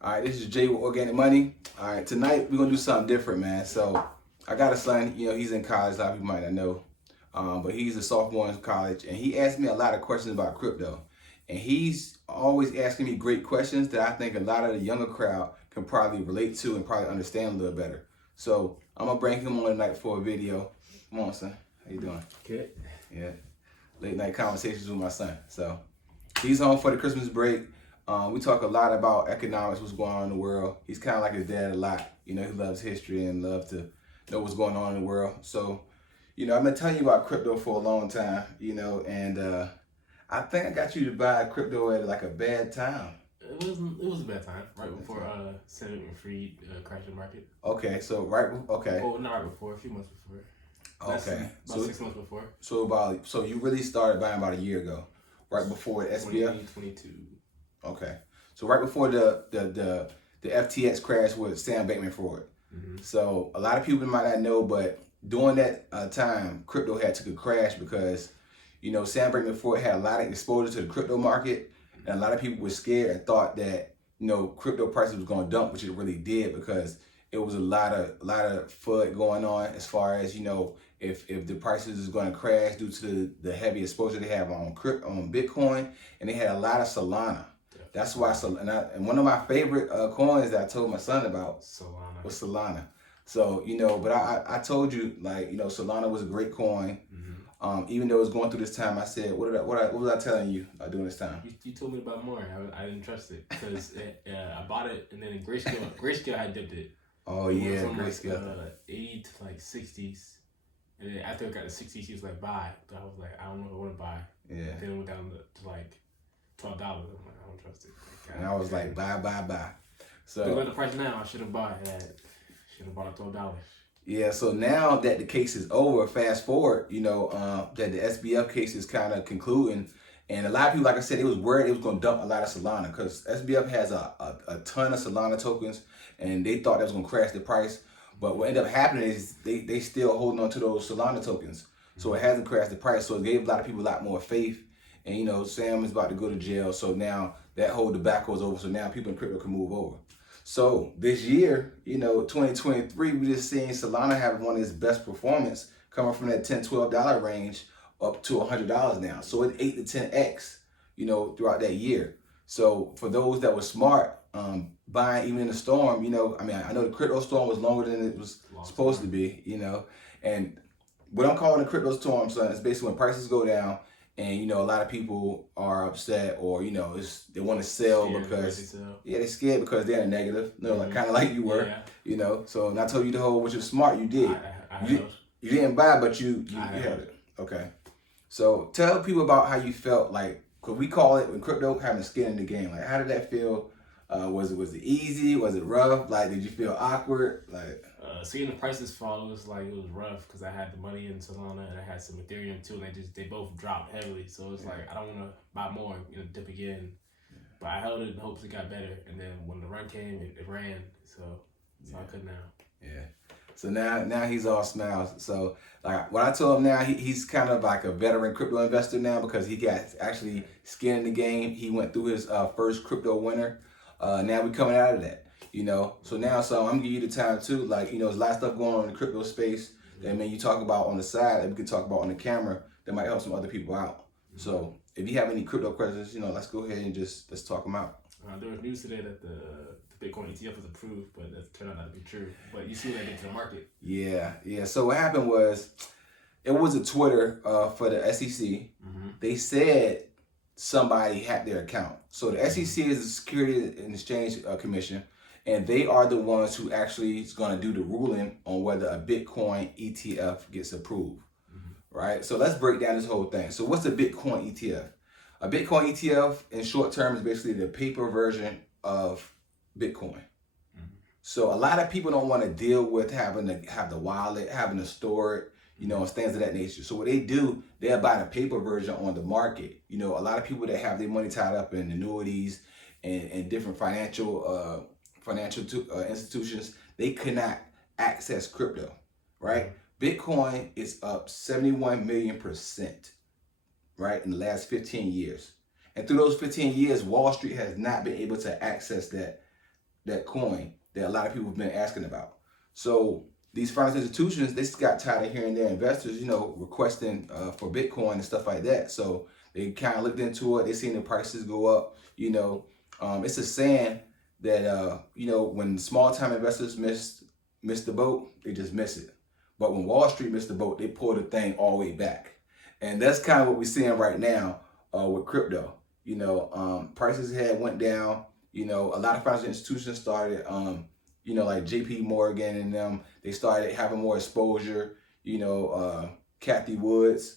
All right, this is Jay with Organic Money. All right, tonight we're gonna do something different, man. So I got a son. He's in college. A lot of people might not know, but he's a sophomore in college, and he asked me a lot of questions about crypto. And he's always asking me great questions that I think a lot of the younger crowd can probably relate to and probably understand a little better. So I'm gonna bring him on tonight for a video. Come on, son. How you doing? Good. Yeah. Late night conversations with my son. So he's home for the Christmas break. We talk a lot about economics, what's going on in the world. He's kind of like his dad a lot. He loves history and loves to know what's going on in the world. So, I've been telling you about crypto for a long time, and I think I got you to buy crypto at like a bad time. It was a bad time, right before Sam Fried crashed the market. Okay, so okay. Oh, not right before, a few months before. Okay. About 6 months before. So you really started buying about a year ago, right before the SBF? 2022. Okay. So right before the FTX crash with Sam Bankman-Fried. Mm-hmm. So a lot of people might not know, but during that time, crypto had took a crash because, Sam Bankman-Fried had a lot of exposure to the crypto market, and a lot of people were scared and thought that, crypto prices was going to dump, which it really did because it was a lot of FUD going on as far as, if the prices is going to crash due to the heavy exposure they have on Bitcoin, and they had a lot of Solana. That's why, and one of my favorite coins that I told my son about was Solana. So, but I told you, Solana was a great coin. Mm-hmm. Even though it was going through this time, I said, what was I telling you during this time? You told me about more. I didn't trust it because I bought it and then Grayscale had dipped it. Oh, yeah, Grayscale. 80 to like 60s. And then after it got to 60s, he was like, buy. But I was like, I don't know if I want to buy. Yeah. Then it went down to like $12. I'm like, I don't trust it. And I was like, buy. So look at the price now. I should have bought it. Should have bought it $12. Yeah. So now that the case is over, fast forward, that the SBF case is kind of concluding, and a lot of people, like I said, it was worried it was going to dump a lot of Solana because SBF has a ton of Solana tokens, and they thought that was going to crash the price. But what ended up happening is they still holding on to those Solana tokens, so it hasn't crashed the price. So it gave a lot of people a lot more faith. And Sam is about to go to jail, so now that whole debacle is over. So now people in crypto can move over. So this year, 2023, we just seen Solana have one of its best performance, coming from that $10, $12 range up to $100 now. So it's 8 to 10x, throughout that year. So for those that were smart, buying even in the storm, I know the crypto storm was longer than it was supposed to be, and what I'm calling the crypto storm, son, is basically when prices go down. And a lot of people are upset, or they want to sell because they're scared because they're in a negative. Like kind of like you were, So and I told you the whole, which is smart, you did. You didn't buy, but you held it. Okay. So tell people about how you felt, like, cause we call it when crypto having skin in the game. Like, how did that feel? Was it easy? Was it rough? Like, did you feel awkward? Like. Seeing the prices fall, it was rough because I had the money in Solana and I had some Ethereum too, and they both dropped heavily. So it's like I don't want to buy more, dip again. But I held it in hopes it got better, and then when the run came, it ran. So I could now. Yeah. So now he's all smiles. So like what I told him now, he's kind of like a veteran crypto investor now because he got actually skin in the game. He went through his first crypto winter. Now we're coming out of that. So now, I'm gonna give you the time too. Like, there's a lot of stuff going on in the crypto space that you talk about on the side that we can talk about on the camera that might help some other people out. So if you have any crypto questions, let's go ahead and let's talk them out. There was news today that the Bitcoin ETF was approved, but that turned out not to be true. But you see that into the market. Yeah. So what happened was, it was a Twitter for the SEC. Mm-hmm. They said somebody hacked their account. So the SEC is the Securities and Exchange Commission. And they are the ones who actually is going to do the ruling on whether a Bitcoin ETF gets approved, right? So let's break down this whole thing. So what's a Bitcoin ETF? A Bitcoin ETF in short term is basically the paper version of Bitcoin. So a lot of people don't want to deal with having to have the wallet, having to store it, and things of that nature. So what they do, they'll buy the paper version on the market. A lot of people that have their money tied up in annuities and different financial institutions, they cannot access crypto, right? Bitcoin is up 71 million%, right, in the last 15 years. And through those 15 years, Wall Street has not been able to access that that coin that a lot of people have been asking about. So these financial institutions, they just got tired of hearing their investors, requesting for Bitcoin and stuff like that. So they kind of looked into it. They seen the prices go up. It's a saying that when small time investors miss the boat, they just miss it. But when Wall Street missed the boat, they pull the thing all the way back. And that's kind of what we're seeing right now with crypto. Prices had went down. A lot of financial institutions started, like JP Morgan and them, they started having more exposure. Kathy Woods,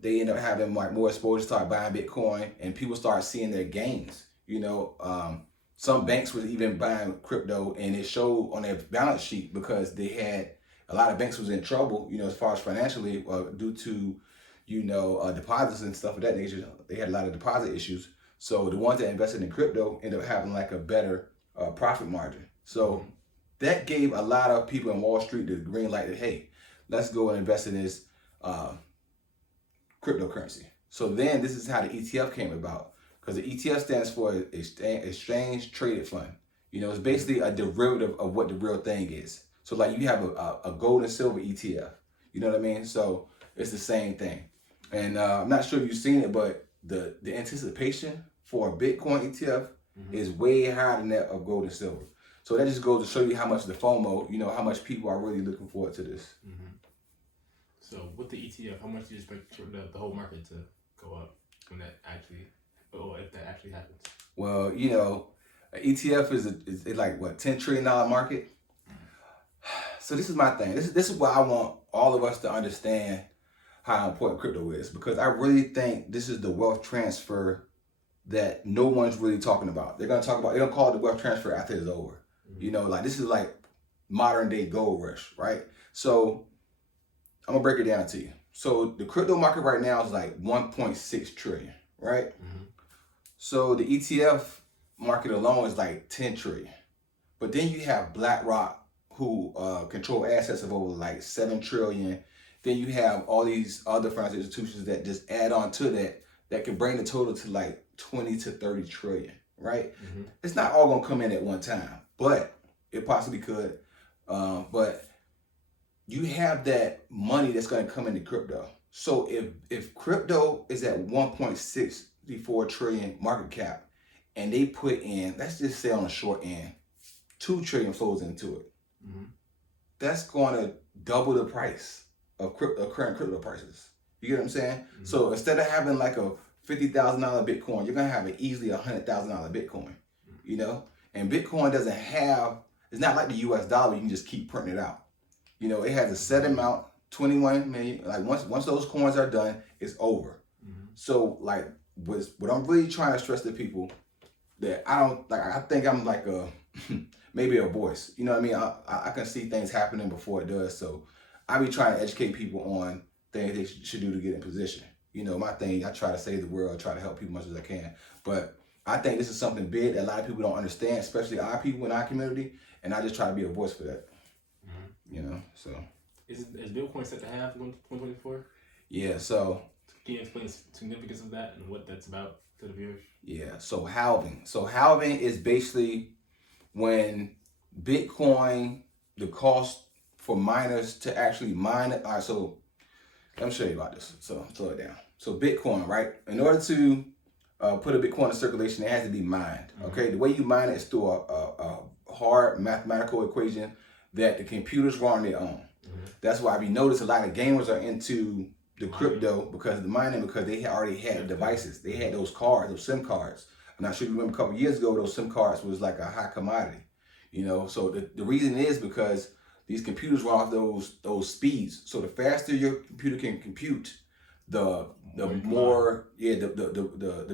they end up having like more exposure, started buying Bitcoin, and people started seeing their gains. Some banks was even buying crypto, and it showed on their balance sheet because they had a lot of banks was in trouble, as far as financially, due to, deposits and stuff of that nature. They had a lot of deposit issues. So the ones that invested in crypto ended up having like a better profit margin. So that gave a lot of people in Wall Street the green light that, hey, let's go and invest in this cryptocurrency. So then this is how the ETF came about, because the ETF stands for Exchange Traded Fund. It's basically a derivative of what the real thing is. So like you have a gold and silver ETF. You know what I mean? So it's the same thing. And I'm not sure if you've seen it, but the anticipation for a Bitcoin ETF is way higher than that of gold and silver. So that just goes to show you how much the FOMO, how much people are really looking forward to this. So with the ETF, how much do you expect the whole market to go up when that actually, or if that actually happens? Well, an ETF is like what, $10 trillion market. So this is my thing. This is why I want all of us to understand how important crypto is, because I really think this is the wealth transfer that no one's really talking about. They're gonna call it the wealth transfer after it's over. This is like modern day gold rush, right? So I'm gonna break it down to you. So the crypto market right now is like 1.6 trillion, right? So the ETF market alone is like 10 trillion. But then you have BlackRock, who control assets of over like 7 trillion. Then you have all these other financial institutions that just add on to that can bring the total to like 20 to 30 trillion, right? It's not all gonna come in at one time, but it possibly could. But you have that money that's gonna come into crypto. So if crypto is at 1.64 trillion market cap, and they put in, let's just say on the short end, 2 trillion flows into it, that's going to double the price of current crypto prices. You get what I'm saying? So instead of having like a $50,000 Bitcoin, you're gonna have an easily $100,000 Bitcoin. And Bitcoin doesn't have, it's not like the US dollar, you can just keep printing it out. It has a set amount, 21 million. Like once those coins are done, it's over. So like what I'm really trying to stress to people, that I think I'm like maybe a voice. You know what I mean? I can see things happening before it does. So I be trying to educate people on things they should do to get in position. My thing, I try to save the world, try to help people as much as I can. But I think this is something big that a lot of people don't understand, especially our people in our community. And I just try to be a voice for that. So. Is Bitcoin set to have in 2024? Yeah, so. Can you explain the significance of that and what that's about to the viewers? Yeah, so halving. So halving is basically when Bitcoin, the cost for miners to actually mine it. All right, so let me show you about this. So slow it down. So Bitcoin, right? In order to put a Bitcoin in circulation, it has to be mined. Okay, the way you mine it is through a hard mathematical equation that the computers run on their own. That's why we notice a lot of gamers are into the crypto because of the mining, because they already had devices. They had those cards, those SIM cards. I'm not sure if you remember a couple of years ago, those SIM cards was like a high commodity. So the reason is because these computers run off those speeds. So the faster your computer can compute, the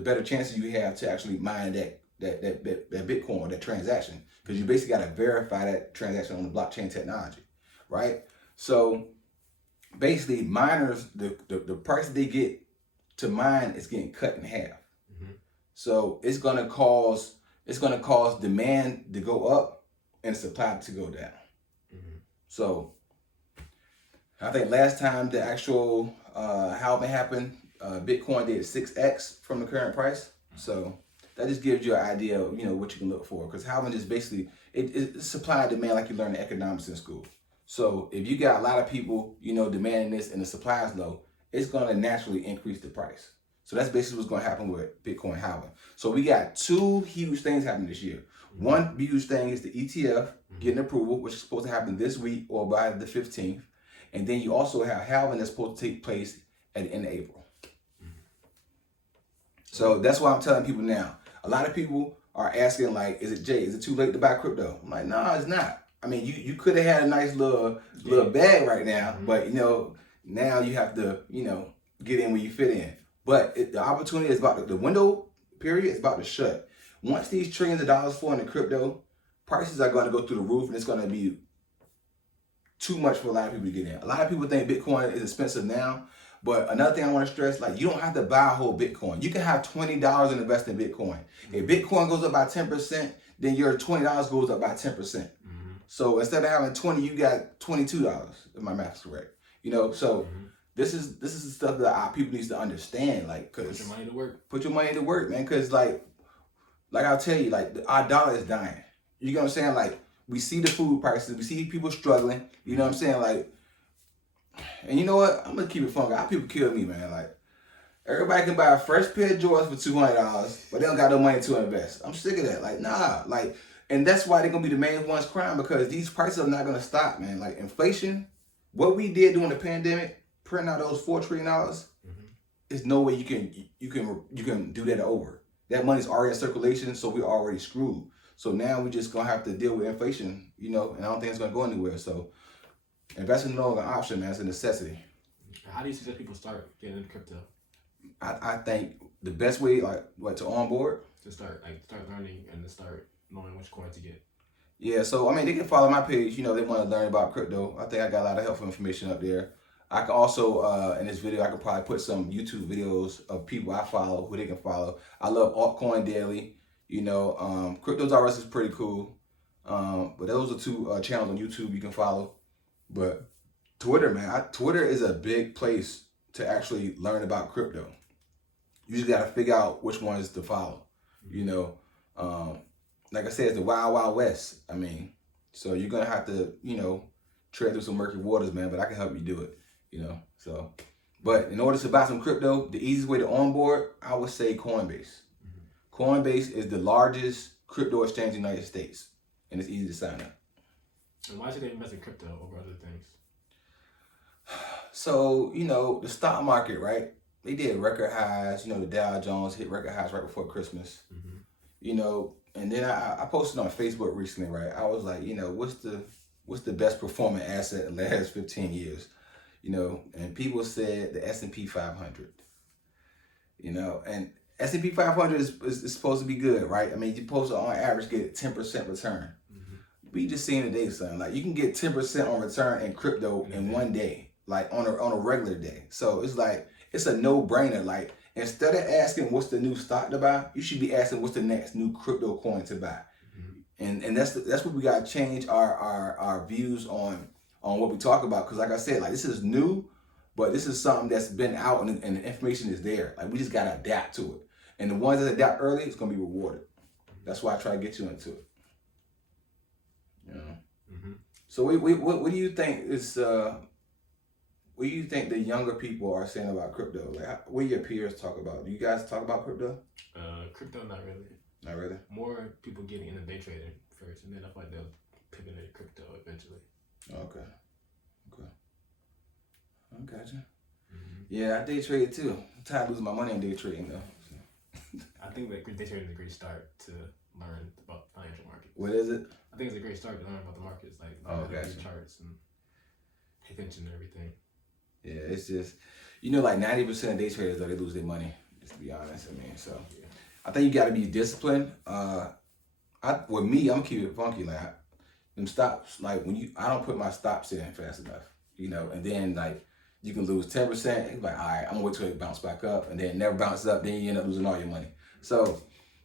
better chances you have to actually mine that Bitcoin, that transaction, because you basically got to verify that transaction on the blockchain technology, right? So basically, miners, the price that they get to mine is getting cut in half. So it's gonna cause demand to go up and supply to go down. So I think last time the actual halving happened, Bitcoin did 6x from the current price. So that just gives you an idea of, you know, what you can look for. Because halving is basically, it's supply and demand, like you learn in economics in school. So if you got a lot of people, you know, demanding this and the supply is low, it's going to naturally increase the price. So that's basically what's going to happen with Bitcoin halving. So we got two huge things happening this year. One huge thing is the ETF getting approval, which is supposed to happen this week or by the 15th. And then you also have halving that's supposed to take place at the end of April. So that's why I'm telling people now. A lot of people are asking, like, is it too late to buy crypto? I'm like, no, it's not. I mean, you could have had a nice little bag right now, but, you know, now you have to, you know, get in where you fit in. But the opportunity is about the window period is about to shut. Once these trillions of dollars fall into crypto, prices are going to go through the roof, and it's going to be too much for a lot of people to get in. A lot of people think Bitcoin is expensive now, but another thing I want to stress, like, you don't have to buy a whole Bitcoin. You can have $20 and invest in Bitcoin. If Bitcoin goes up by 10%, then your $20 goes up by 10%. So instead of having 20, you got $22, if my math's correct. You know, so this is the stuff that our people needs to understand. Like, cause put your money to work. Put your money to work, man. Cause like I'll tell you, like, our dollar is dying. You know what I'm saying? Like, we see the food prices, we see people struggling. You know what I'm saying? Like, and you know what? I'm gonna keep it funky. Our people kill me, man. Like, everybody can buy a fresh pair of Jordans for $200, but they don't got no money to invest. I'm sick of that. Like, nah. Like, and that's why they're gonna be the main ones crying, because these prices are not gonna stop, man. Like, inflation, what we did during the pandemic, printing out those $4 trillion, there's no way you can do that over. That money's already in circulation, so we're already screwed. So now we're just gonna have to deal with inflation, you know, and I don't think it's gonna go anywhere. So investing is no longer an option, man. It's a necessity. How do you suggest people start getting into crypto? I think the best way, like, to onboard? To start learning and to start knowing which coin to get. Yeah, so I mean, they can follow my page. You know, they want to learn about crypto. I think I got a lot of helpful information up there. I can also, in this video, I could probably put some YouTube videos of people I follow, who they can follow. I love Altcoin Daily. You know, Cryptos R Us is pretty cool. But those are two channels on YouTube you can follow. But Twitter, man, Twitter is a big place to actually learn about crypto. You just got to figure out which ones to follow. You know, like I said, it's the wild, wild west. I mean, so you're going to have to, you know, tread through some murky waters, man, but I can help you do it, you know. So, but in order to buy some crypto, the easiest way to onboard, I would say Coinbase. Coinbase is the largest crypto exchange in the United States, and it's easy to sign up. And why should they invest in crypto over other things? So, you know, the stock market, right? They did record highs. You know, the Dow Jones hit record highs right before Christmas. You know, and then I posted on Facebook recently, right? I was like, you know, what's the best performing asset in the last 15 years? You know, and people said the S&P 500. You know, and S&P 500 is supposed to be good, right? I mean, you're supposed to, on average, get 10% return. We just seen today, son. Like, you can get 10% on return in crypto in one day, like on a regular day. So it's like, it's a no-brainer. Like, instead of asking what's the new stock to buy, you should be asking what's the next new crypto coin to buy. And that's what we got to change our views on what we talk about. Because like I said, like, this is new, but this is something that's been out and the information is there. Like, we just got to adapt to it. And the ones that adapt early, it's going to be rewarded. That's why I try to get you into it. You know? So what do you think is... what do you think the younger people are saying about crypto? Like, what do your peers talk about? Do you guys talk about crypto? Crypto, not really. Not really? More people getting into day trading first, and then I feel like they'll pivot into crypto eventually. Okay. I gotcha. Yeah, I day trade too. I'm tired of losing my money on day trading though. I think that day trading is a great start to learn about financial markets. What is it? I think it's a great start to learn about the markets, like gotcha. Charts and pay attention to everything. Yeah, it's just, you know, like 90% of day traders, though, they lose their money, just to be honest. I mean, so I think you got to be disciplined. With me, I'm keep it funky. Like, them stops, like, I don't put my stops in fast enough, you know, and then, like, you can lose 10%. It's like, all right, I'm gonna wait till it bounce back up, and then it never bounces up, then you end up losing all your money. So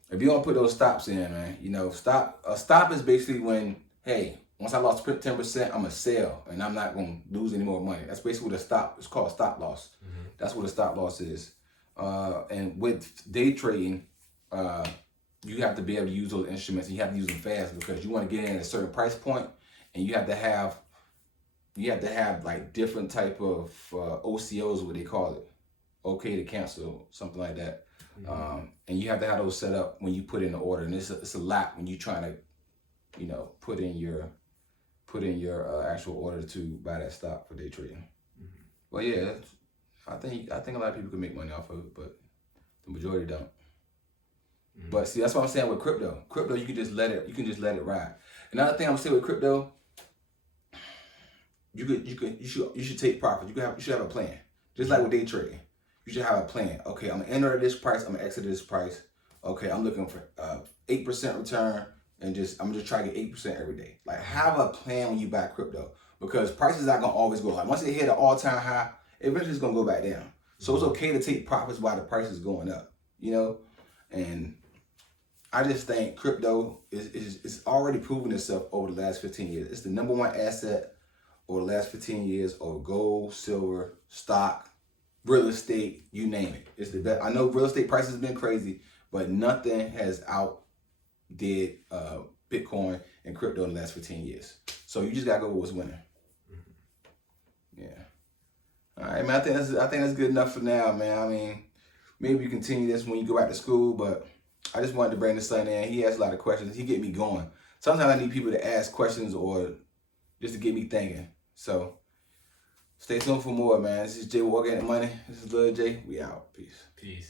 if you don't put those stops in, man, you know, a stop is basically when, hey, once I lost 10%, I'm gonna sell, and I'm not gonna lose any more money. That's basically what a stop. It's called stop loss. That's what a stop loss is. And with day trading, you have to be able to use those instruments, and you have to use them fast because you want to get in at a certain price point, and you have to have like different type of OCOs, what they call it, okay to cancel, something like that. And you have to have those set up when you put in the order, and it's a lot when you trying to, you know, put in your actual order to buy that stock for day trading. But yeah, I think a lot of people can make money off of it, but the majority don't. But see, that's what I'm saying with crypto. Crypto, you can just let it ride. Another thing I'm gonna say with crypto, you should take profit. You should have a plan. Just like with day trading, you should have a plan. Okay, I'm gonna enter at this price. I'm gonna exit at this price. Okay, I'm looking for 8% return, and I'm just trying to get 8% every day. Like, have a plan when you buy crypto, because prices not gonna always go high. Once they hit an all-time high, eventually it's gonna go back down. So it's okay to take profits while the price is going up. You know, and I just think crypto is already proven itself over the last 15 years. It's the number one asset over the last 15 years over gold, silver, stock, real estate, you name it. It's the best. I know real estate prices have been crazy, but nothing has outdid Bitcoin and crypto in the last 15 years. So you just gotta go with what's winning. Yeah. All right, man. I think that's good enough for now, man. I mean, maybe you continue this when you go back to school, but I just wanted to bring the son in. He has a lot of questions. He get me going. Sometimes I need people to ask questions or just to get me thinking. So stay tuned for more, man. This is Jay with Organic Money. This is Lil J. We out. Peace.